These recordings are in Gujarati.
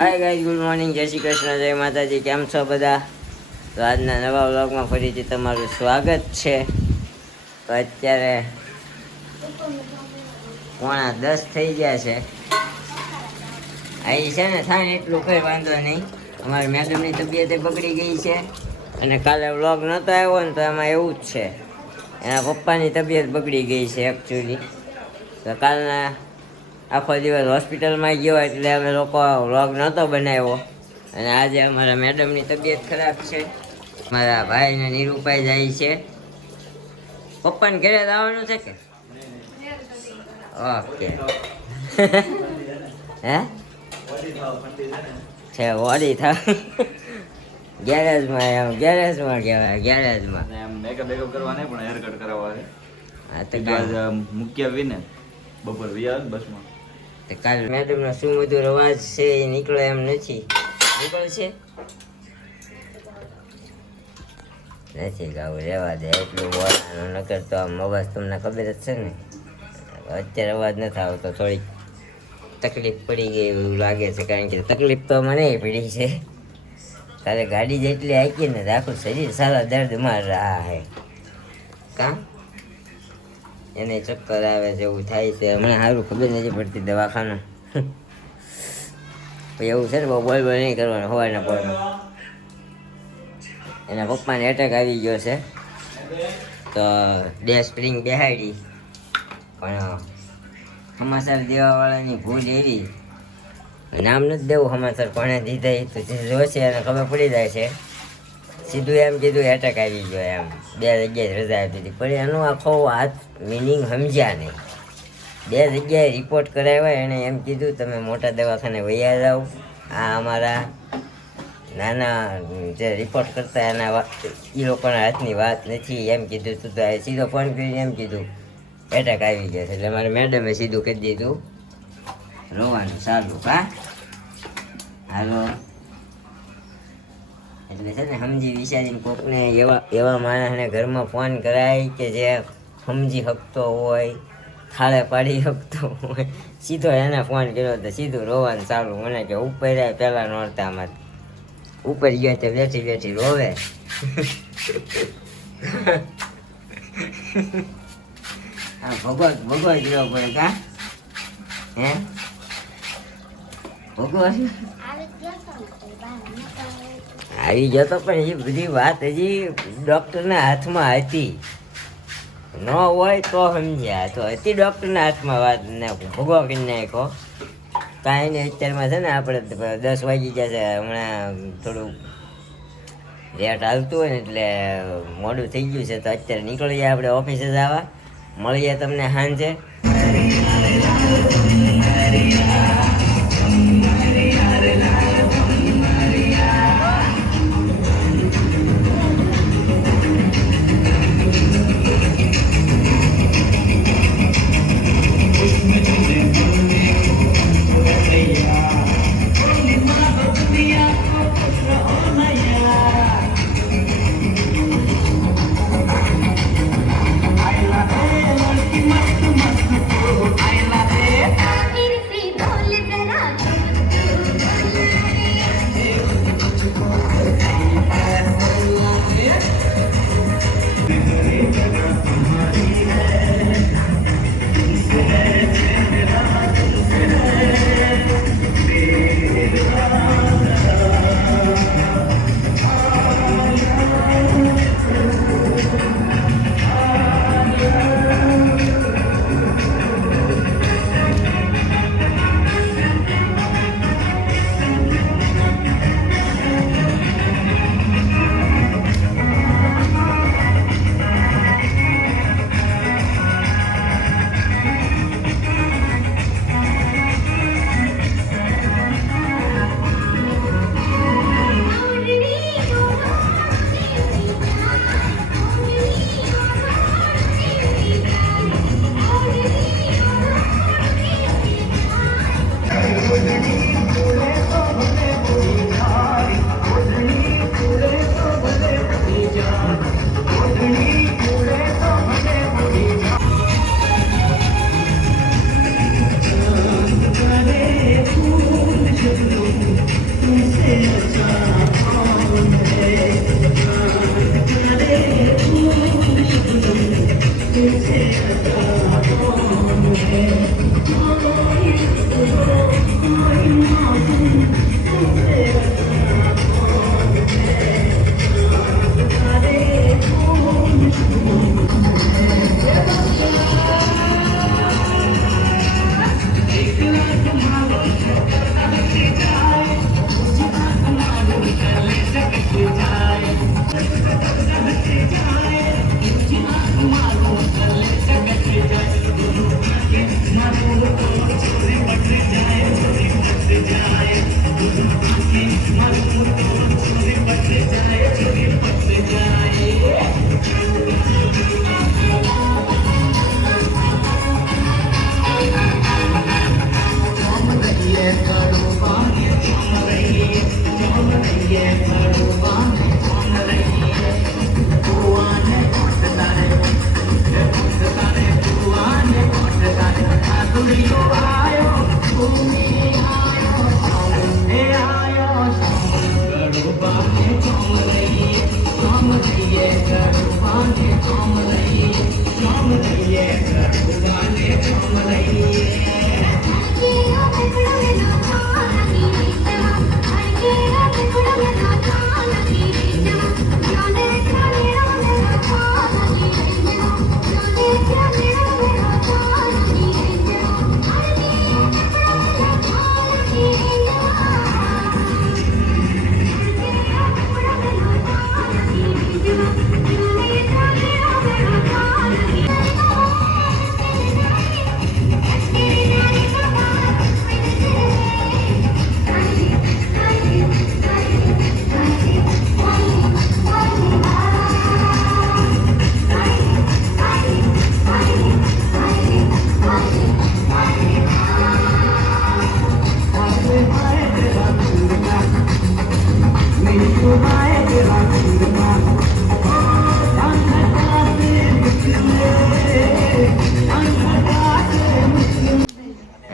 હાય ગાઈઝ, ગુડ મોર્નિંગ, જય શ્રી કૃષ્ણ, જય માતાજી. કેમ છો બધા? તો આજના નવા વ્લોગમાં ફરીથી તમારું સ્વાગત છે. તો અત્યારે 9:30 થઈ ગયા છે. અહીં છે ને થાય એટલું કંઈ વાંધો નહીં. અમારી મેડમની તબિયત બગડી ગઈ છે અને કાલે વ્લોગ નહોતો આવ્યો ને તો એમાં એવું જ છે, એના પપ્પાની તબિયત બગડી ગઈ છે એકચ્યુઅલી. તો કાલના આખો દિવસ હોસ્પિટલમાં ગયો એટલે અમે લોકો વ્લોગ નહોતો બનાવ્યો. અને આજે અમારા મેડમની તબિયત ખરાબ છે. મારા ભાઈને નિરૂપાઈ જાય છે. પપ્પાને ઘરે આવવાનું છે કે ઓકે હે છે ઓડી થાવ ગેરેજમાં, એમ ગેરેજમાં કહેવાય, ગેરેજમાં મેકઅપ કરવા નહીં પણ હેર કટ કરાવવા છે. હા તો મુખ્ય વિને બપોર વિયા બસમાં કાલ મેડમનો શું બધું રવાજ છે એ નીકળે એમ નથી. નીકળશે નથી ગાવું, રહેવા દે. એટલું બોલવાનું નકર તો આમ અવાજ તમને ખબર જ છે ને. અત્યારે અવાજ નથી આવતો, થોડીક તકલીફ પડી ગઈ એવું લાગે છે. કારણ કે તકલીફ તો મને પડી છે. તારે ગાડી જેટલી હાકી ને આખું શરીર સારા દર્દમાં રહા હે. કાં એને ચક્કર આવે છે, એવું થાય છે. હમણાં સારું ખબર નથી પડતી દવાખાનું. એવું છે ને બહુ બોલ નહીં કરવાનું સવારના પોરમાં. એના પપ્પાને એટેક આવી ગયો છે તો ડે સ્પ્રિંગ બેહાડી, પણ સમાચાર દેવાવાળાની ભૂલ એવી, નામ નથી દેવું સમાચાર કોણે દીધા તો જોશે અને ખબર પડી જાય છે. સીધું એમ કીધું એટેક આવી ગયો, એમ 2 જગ્યાએ રજા આપી હતી. પણ એનો આખો વાત મિનિંગ સમજ્યા નહીં. 2 જગ્યાએ રિપોર્ટ કરાવ્યા. એણે એમ કીધું તમે મોટા દવાખાને વૈયા જાઓ, આ અમારા નાના જે રિપોર્ટ કરતા એના એ લોકોના હાથની વાત નથી એમ કીધું. તું તો સીધો ફોન કરીને એમ કીધું એટેક આવી ગયા છે. એટલે મારા મેડમે સીધું કહી દીધું રોવાનું ચાલુ. હા હાલો, એટલે છે ને સમજી વિચારીને કોકને એવા માણસને ઘરમાં ફોન કરાય કે જે સમજી શકતો હોય, થાળે પાડી શકતો હોય. સીધો એને ફોન કર્યો તો સીધું રોવાનું ચાલુ. મને કે ઉપર જાય પહેલાં નોરતામાં ઉપર ગયો તો બેઠી બેઠી રોવે. હા ભગવત રહ્યો પડે. કા હે ભગવત આવી ગયો તો, પણ એ બધી વાત હજી ડૉક્ટરના હાથમાં હતી. ન હોય તો સમજ્યા, તો હતી ડૉક્ટરના હાથમાં વાત ને ભોગવો કરી નાખો. કાંઈ નહીં. અત્યારમાં છે ને આપણે 10 વાગી ગયા છે. હમણાં થોડું લેટ હાલતું હોય ને એટલે મોડું થઈ ગયું છે. તો અત્યારે નીકળીએ આપણે ઓફિસે જવા. મળીએ તમને સાંજે.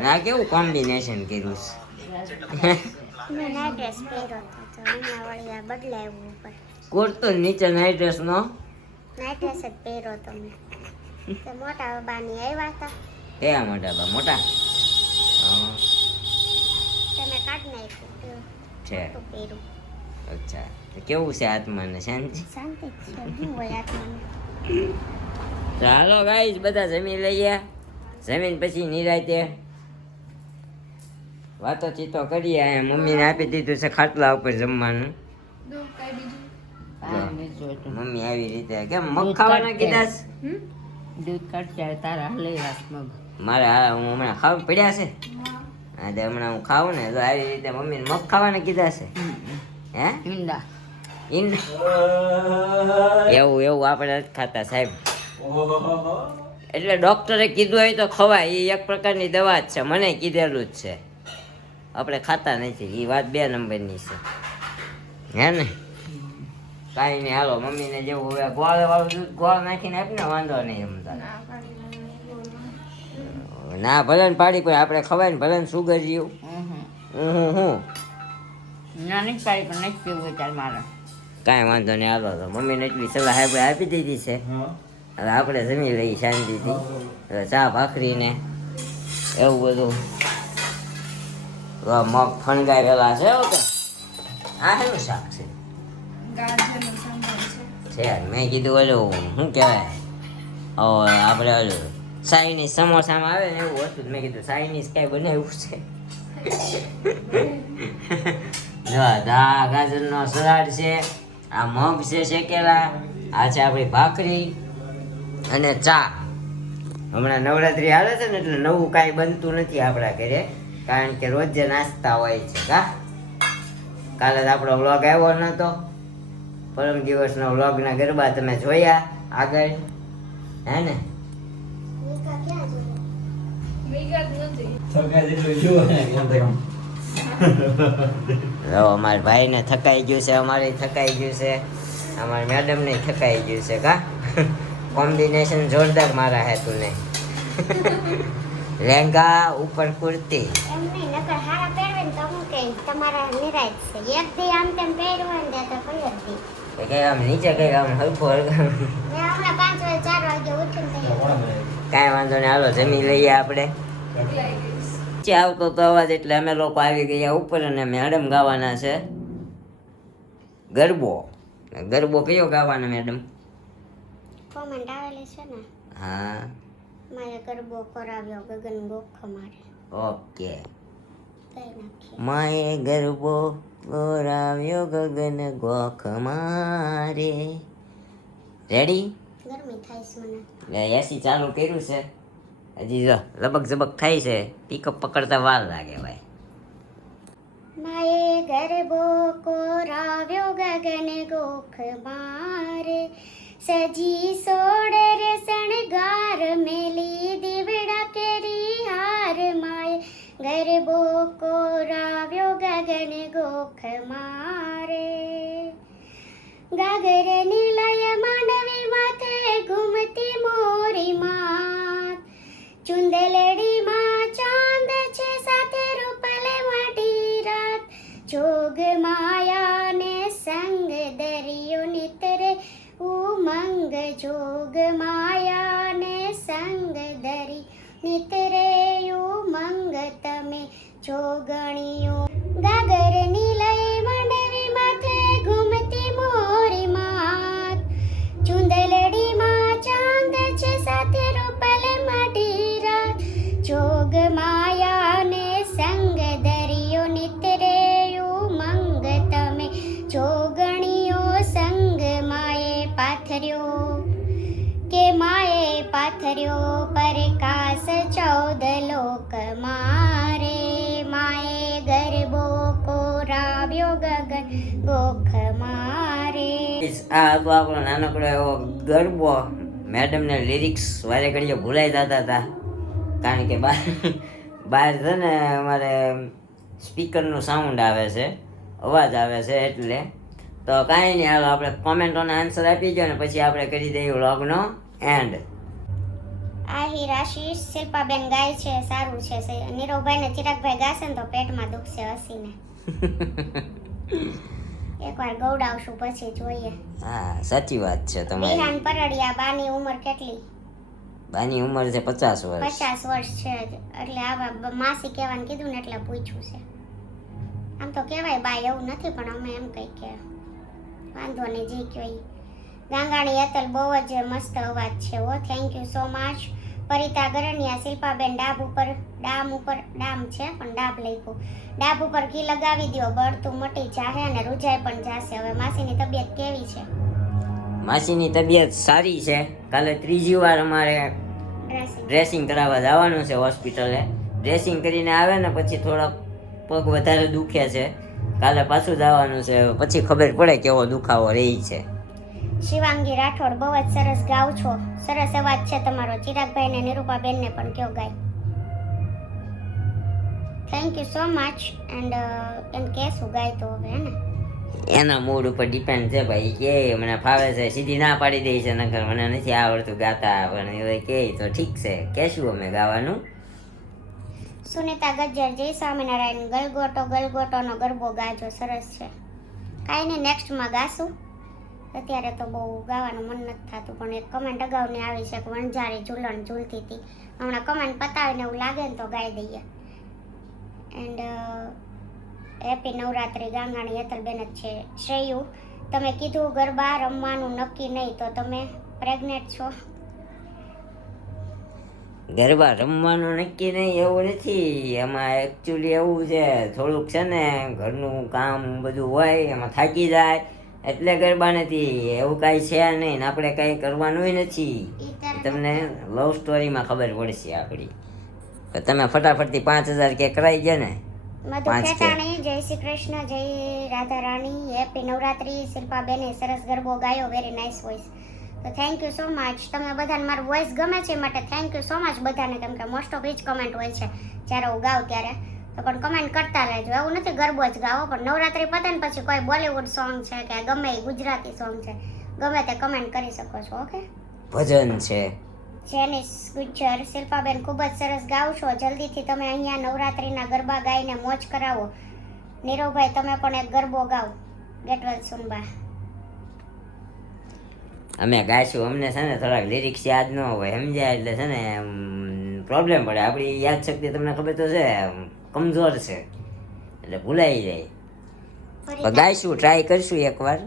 આ કેવું કોમ્બિનેશન કર્યું છે મેં નાઇટ ડ્રેસ પહેર્યો હતો તો હમણાં વળી આ બદલાવ્યું ઉપર કુર્તો નીચે નાઇટ ડ્રેસ નો નાઇટ ડ્રેસ જ પહેર્યો હતો મેં તે મોટા બાની આવ્યા હતા કયા મોટા બા મોટા હા, તમે કાઢ નાખ્યું છે તો પહેર્યું અચ્છા તો કેવું છે આત્માને શાંતિ શાંતિ જ છે શું હોય આત્માને ચાલો ગાઈસ બધા જમી લઈએ જમીન પછી નિરાતે વાતો ચીતો કરીએ અહીંયા મમ્મીને આપી દીધું છે ખાટલા ઉપર જમવાનું મમ્મી આવી રીતે કેમ મગ ખાવાના કીધા છે? દૂધ કાઢતા તારા લઈ રાખ મગ મારે હા હું હમણાં ખાવ પડ્યા છે હા તો હમણાં હું ખાવું ને તો આવી રીતે મમ્મીને મગ ખાવાના કીધા છે હે ઈંડા ઈંડ એવું એવું આપણે નથી ખાતા સાહેબ એટલે ડોક્ટરે કીધું હોય તો ખવાય એ એક પ્રકારની દવા જ છે મને કીધેલું જ છે આપણે ખાતા નથી એ વાત 2 નંબરની છે હે ને કાંઈ નહીં હાલો મમ્મીને જેવું હવે ગોળ વાળું દૂધ ગોળ નાખીને આપીને વાંધો નહીં એમતા ના ભલે ને પાડી પણ આપણે ખવાય ને ભલે ને સુગર જેવું હું નાની પાડી પણ નથી પીવું ચાલ મારે કાંઈ વાંધો નહીં હાલો તો મમ્મીને એટલી સલાહ આપણે આપી દીધી છે હવે આપણે જમી લઈએ શાંતિથી હવે ચા ભાખરીને એવું બધું મગ ફણગાવેલા છે ઓકે આ શેનું શાક છે છે મેં કીધું ઓલું શું કહેવાય આપણે ઓલું ચાઇનીઝ સમોસામાં આવે ને એવું હતું મેં કીધું ચાઇનીઝ કાંઈ બનાવ્યું છે જો દા ગાજરનો સલાડ છે આ મગ છે શેકેલા આ છે આપણી ભાખરી અને ચા હમણાં નવરાત્રી હાલે છે ને એટલે નવું કાંઈ બનતું નથી આપણા ઘરે કારણ કે રોજ નાસ્તા હોય છે કા કાલે જ આપણો વ્લોગ આવ્યો નહોતો પરમ દિવસનો વ્લોગના ગરબા તમે જોયા આગળ હે ને મીકા ક્યાં જોયું અમારા ભાઈને થકાઈ ગયું છે અમારે થકાઈ ગયું છે અમારા મેડમને થકાઈ ગયું છે કા કોમ્બિનેશન જોરદાર મારા હે તુને લેંગા ઉપર કુર્તી એમ નહીં નકર હારા પહેરવે ને તો હું કે તમારા નિરાશ છે એક દી આમ તેમ પહેર્યું હોય ને ત્યાં તો કઈ જ દી કઈ આમ નીચે કઈ આમ હલકો હલકો મેં હમણાં 5 વાગે 4 વાગે ઉઠીને તૈયાર કાંઈ વાંધો નહીં હાલો જમી લઈએ આપણે નીચે આવતો તો અવાજ એટલે અમે લોકો આવી ગયા ઉપર અને મેડમ ગાવાના છે ગરબો ગરબો કયો ગાવાના મેડમ કોમેન્ટ આવેલી છે ને હા મારે ગરબો કરાવ્યો ગગન ગોખ મારે ઓકે કઈ નાખી માએ ગરબો ગોરાવ્યો ગગન ગોખ મારે રેડી ગરમી થાય છે મને એટલે એસી ચાલુ કર્યું છે હજી જો લબક ઝબક થાય છે પિકઅપ પકડતા વાર લાગે ભાઈ માએ ગરબો કોરાવ્યો ગગન ગોખ મારે સજી સોડર શણગાર મેલી દીવડા કેરી હાર માએ ગરબો કોરાવ્યો ગગન ગોખ મારે ગાગર નીલય માંડવી માથે ઘૂમતી મોરી માત ચુંદલડી માં ચાંદ છે સાથે જોગણીઓ ગાગરની લઈ માંડવી માથે ઘૂમતી મોરી માત ચુંદલડીમાં ચાંદ છે સાથે રૂપલે માટી રાત જોગ માયાને સંગ દરિયો નિતરે ઉમંગ તમે જોગણીઓ સંગ માએ પાથર્યો કે માએ પાથર્યો પરકાશ 14 લોક મારે માએ ગરબો કોરાવ્યો ગગન ગોખ મારે. આ હતો આપણો નાનકડો એવો ગરબો. મેડમને લિરિક્સ વારે ઘડીએ ભૂલાઈ જતા હતા કારણ કે બહાર છે ને અમારે સ્પીકરનું સાઉન્ડ આવે છે, અવાજ આવે છે, એટલે તો કાંઈ નહીં, હાલો આપણે કોમેન્ટોને આન્સર આપી દો ને પછી આપણે કરી દઈએ વ્લોગનો એન્ડ. આહિર આશીષ શિલ્પાબેન ગાય છે, સારું છે. નીરવભાઈ ને ચિરાગભાઈ ગાશે ને તો પેટમાં દુખશે હસીને. એકવાર ગૌડાવશું પછી જોઈએ. હા સાચી વાત છે તમારી. વિહાન પરડિયા બાની ઉંમર કેટલી? બાની ઉંમર છે 50 વર્ષ. 50 વર્ષ છે જ. એટલે આવા માસી કહેવાનું કીધું ને એટલે પૂછ્યું છે. આમ તો કહેવાય બાય એવું નથી પણ અમે એમ કઈ કે વાંધો નહીં જે કયો ઈ. ગાંગાણી હેતલ બહુ જ મસ્ત અવાજ છે. ઓ થેન્ક યુ સો મચ. પરિતા ગરણિયા શિલ્પાબેન ડાબ ઉપર ડામ છે પણ ડાબ લખ્યું. ડાબ ઉપર ઘી લગાવી દો, બળતું મટી જાહે અને રૂજાઈ પણ જાશે. હવે માસીની તબિયત કેવી છે? માસીની તબિયત સારી છે. કાલે ત્રીજી વાર અમારે ડ્રેસિંગ કરાવવા જવાનું છે હોસ્પિટલે. ડ્રેસિંગ કરીને આવે ને પછી થોડોક પગ વધારે દુખે છે. કાલે પાછું જવાનું છે, પછી ખબર પડે કેવો દુખાવો રહી છે. શિવાંગી રાઠોડ બહુ જ સરસ ગાવ છો, સરસ અવાજ છે તમારો. ચિરાગભાઈ ને નિરૂપાબેન ને પણ કયો ગાય. Thank you so much. And એમ કેશું ગાય તો હવે હે ને એના મૂડ ઉપર ડિપેન્ડ છે ભાઈ. કે મને ફાવે છે સીધી ના પાડી દે છે, નકર મને નથી આવડતું ગાતા, પણ હવે કે તો ઠીક છે, કહેશું અમે ગાવાનું. સુનિતા ગજ્જર જય સ્વામિનારાયણ. ગલગોટોનો ગરબો ગાજો, સરસ છે. કાંઈ નહીં, નેક્સ્ટમાં ગાશું. અત્યારે તો બહુ ગાવાનું મન નથી થતું. પણ એક કમેન્ટ અગાઉની આવી છે કે વણઝારી ઝૂલણ ઝૂલતી હતી. હમણાં કમેન્ટ પતાવીને એવું લાગે ને તો ગાઈ દઈએ. And happy Navratri. ગાંગાણી હેતલબેન જ છે. શ્રેયુ તમે કીધું ગરબા રમવાનું નક્કી નહીં, તો તમે પ્રેગ્નેન્ટ છો? ગરબા રમવાનું નક્કી નહીં એવું નથી. એમાં એકચ્યુઅલી એવું છે, થોડુંક છે ને ઘરનું કામ બધું હોય, એમાં થાકી જાય એટલે ગરબા નથી. એવું કાંઈ છે નહીં ને આપણે કાંઈ કરવાનું નથી. તમને લવ સ્ટોરીમાં ખબર પડશે આપણી. તમે ફટાફટથી 5000 કે કરાઈ ગયા ને. મધુ ખેટાણી જય શ્રી કૃષ્ણ, જય રાધા રાણી. હેપી નવરાત્રી. શિલ્પાબેને સરસ ગરબો ગાયો, વેરી નાઇસ વોઇસ. તો થેન્ક યુ સો મચ. તમે બધાને મારું વોઇસ ગમે છે માટે થેન્ક યુ સો મચ બધાને, કેમ કે મોસ્ટ ઓફ જ કમેન્ટ હોય છે જ્યારે હું ગાઉં ત્યારે. તો પણ કમેન્ટ કરતા રહેજો. એવું નથી ગરબો જ ગાવો, પણ નવરાત્રી પતે ને પછી કોઈ બોલિવૂડ સોંગ છે કે ગમે એ ગુજરાતી સોંગ છે, ગમે તે કમેન્ટ કરી શકો છો. ઓકે. ભજન છે. જેનિસ ગુજ્જર. શિલ્પાબેન ખૂબ જ સરસ ગાવ છો. જલ્દીથી તમે અહીંયા નવરાત્રીના ગરબા ગાઈને મોજ કરાવો. નીરવભાઈ તમે પણ એક ગરબો ગાઓ. ગેટ વેલ સુનબા. અમે ગાઈશું. અમને છે ને થોડાક લિરિક્સ યાદ ન હોય, સમજ્યા? એટલે છે ને પ્રોબ્લેમ પડે. આપણી યાદ શક્તિ તમને ખબર તો છે કમજોર છે, એટલે ભૂલાઈ જાય. ગાઈશું, ટ્રાય કરશું એકવાર.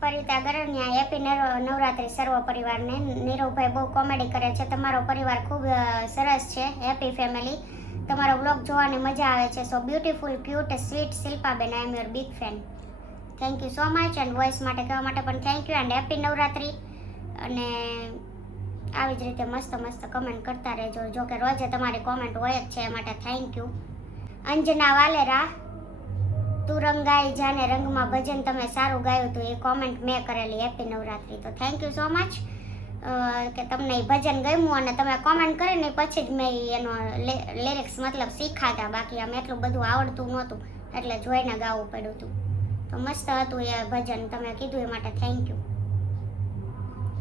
પરિતા ગરણિયા. હેપી નવરાત્રી સર્વ પરિવારને. નીરવભાઈ બહુ કોમેડી કરે છે. તમારો પરિવાર ખૂબ સરસ છે. Happy family. તમારો વ્લોગ જોવાની મજા આવે છે. સો બ્યુટીફુલ, ક્યુટ, સ્વીટ શિલ્પાબેન. I am your big fan. Thank you so much. And voice માટે કહેવા માટે પણ thank you. And happy Navratri. અને આવી જ રીતે મસ્ત મસ્ત કમેન્ટ કરતા રહેજો. જો કે રોજે તમારી કોમેન્ટ હોય જ છે, એ માટે થેન્ક યુ. અંજના વાલેરા. તું રંગાઈ જાને રંગમાં ભજન તમે સારું ગાયું હતું, એ કોમેન્ટ મેં કરેલી. હેપી નવરાત્રી. તો થેન્ક યુ સો મચ કે તમને એ ભજન ગમ્યું અને તમે કોમેન્ટ કરીને પછી જ મેં એનો લિરિક્સ મતલબ શીખાતા. બાકી આમ એટલું બધું આવડતું નહોતું એટલે જોઈને ગાવું પડ્યું હતું. તો મસ્ત હતું એ ભજન, તમે કીધું એ માટે થેન્ક યુ.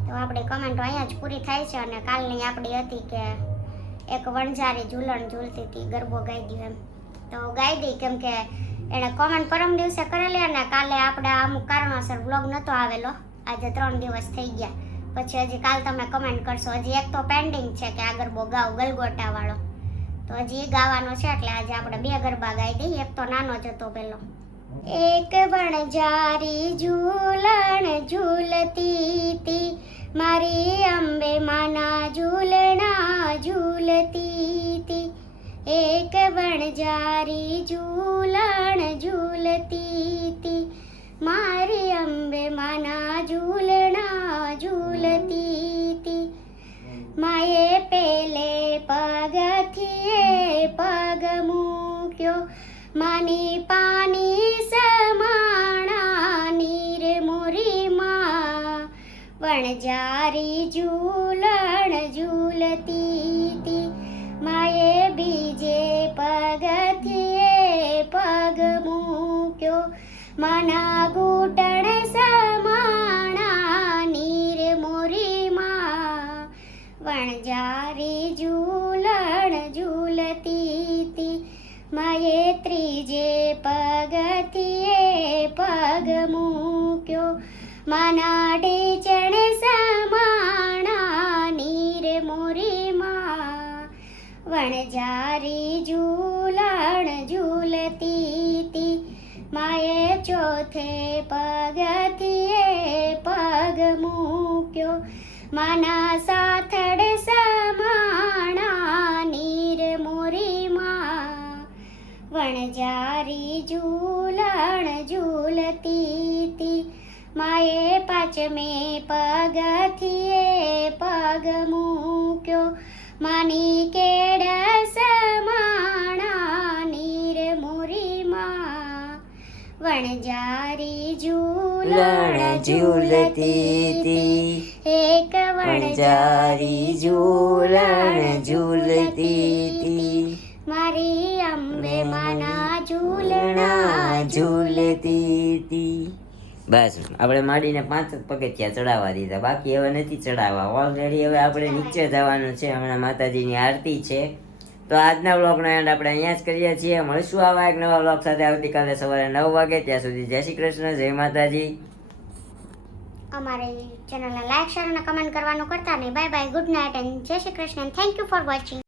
તો આપણી કમેન્ટો અહીંયા જ પૂરી થાય છે. અને કાલની આપણી હતી કે એક વણઝારી ઝૂલણ ઝૂલતી હતી, ગરબો ગાઈ દઉં એમ. તો ગાઈ દઈ, કેમ કે એણે કોમેન્ટ પરમ દિવસે કરેલી અને કાલે આપણે અમુક કારણોસર વ્લોગ નહોતો આવેલો. આજે 3 દિવસ થઈ ગયા. પછી હજી કાલ તમે કમેન્ટ કરશો. હજી એક તો પેન્ડિંગ છે કે આ ગરબો ગાઓ ગલગોટા વાળો. તો હજી ગાવાનો છે એટલે આજે આપણે 2 ગરબા ગાઈ દઈએ. એક તો નાનો જ હતો પેલો. એક વણજારી ઝૂલણ ઝૂલતી તી, મારી અંબે માના ઝૂલણા ઝૂલતી તી. એક વણજારી ઝૂલણ ઝૂલતી તી, મારી અંબે માના ઝૂલણા ઝૂલતી તી. માએ પેલે પગથિયે પગ મૂક્યો, માની પાની સમાણા નીર મોરીમાં. વણજારી ઝૂલણ ઝૂલતી તી, માએ બીજે પગથિયે પગ મૂક્યો, માના ઘૂંટણ સમાણા નીર મોરીમાં. વણજારી ઝૂલણ ઝૂલતી તી, માએ ત્રીજે પગથિયે પગ મૂક્યો, માના ઢીચણ સમાણા નીર મોરીમાં. વણજારી ઝૂલણ ઝૂલતી તી, માએ ચોથે પગથિયે પગ મૂક્યો, માના સાથડ સમાણા નીર મોરીમાં. વણજારી ઝૂલણ ઝૂલતી તી, માએ પાંચમે પગથિયે પગ મૂક્યો, માની કેડ સમાણા નીર મોરીમાં. વણજારી ઝૂલણ ઝૂલતી તી, એક વણજારી ઝૂલણ ઝૂલતી તી, મારી અંબે માના ઝૂલણા ઝૂલતી તી. બસ આપણે માંડીને 5 પગથિયા ચડાવવા દીધા, બાકી હવે નથી ચડાવવા. ઓલરેડી હવે આપણે નીચે જવાનું છે. હમણાં માતાજીની આરતી છે. તો આજના વ્લોગનો એન્ડ આપણે અહીંયા જ કરીએ છીએ. મળીશું આવા એક નવા વ્લોગ સાથે આવતીકાલે સવારે 9 વાગે. ત્યાં સુધી જય શ્રી કૃષ્ણ, જય માતાજી. અમારી ચેનલને લાઈક શેર અને કમેન્ટ કરવાનું કરતા નહીં. Bye bye, good night and જય Shri Krishna. Thank you for watching.